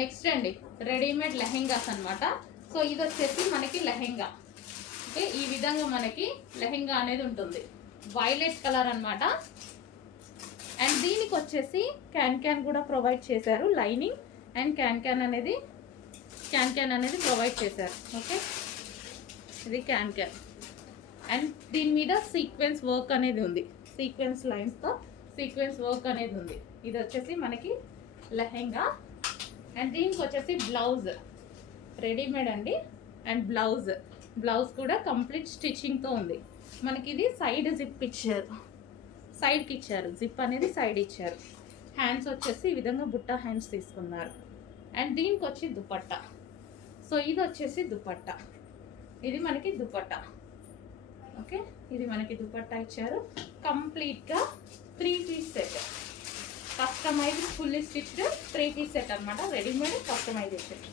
Next అండి readymade lehengas అనమాట. So ఇది వచ్చేసి మనకి లెహెంగా. ఓకే, ఈ విధంగా మనకి లెహెంగా అనేది ఉంటుంది. వైలెట్ కలర్ అనమాట. అండ్ దీనికి వచ్చేసి క్యాన్ కూడా ప్రొవైడ్ చేశారు. లైనింగ్ అండ్ క్యాన్ అనేది ప్రొవైడ్ చేశారు. ఓకే, ఇది క్యాన్. అండ్ దీని మీద సీక్వెన్స్ వర్క్ అనేది ఉంది. సీక్వెన్స్ లైన్స్తో సీక్వెన్స్ వర్క్ అనేది ఉంది. ఇది వచ్చేసి మనకి లెహెంగా. అండ్ దీనికి వచ్చేసి బ్లౌజ్ రెడీమేడ్ అండి. అండ్ బ్లౌజ్ కూడా కంప్లీట్ స్టిచ్చింగ్తో ఉంది. మనకి ఇది సైడ్ జిప్ ఇచ్చారు, సైడ్కి ఇచ్చారు. జిప్ అనేది సైడ్ ఇచ్చారు. హ్యాండ్స్ వచ్చేసి ఈ విధంగా బుట్ట హ్యాండ్స్ తీసుకున్నారు. అండ్ దీనికి వచ్చి దుపట్టా. సో ఇది వచ్చేసి దుపట్టా. ఇది మనకి దుపట్టా. ఓకే, ఇది మనకి దుపట్టా ఇచ్చారు. కంప్లీట్గా 3 piece set, customised fully stitched 3 piece set అనమాట. Readymade customization.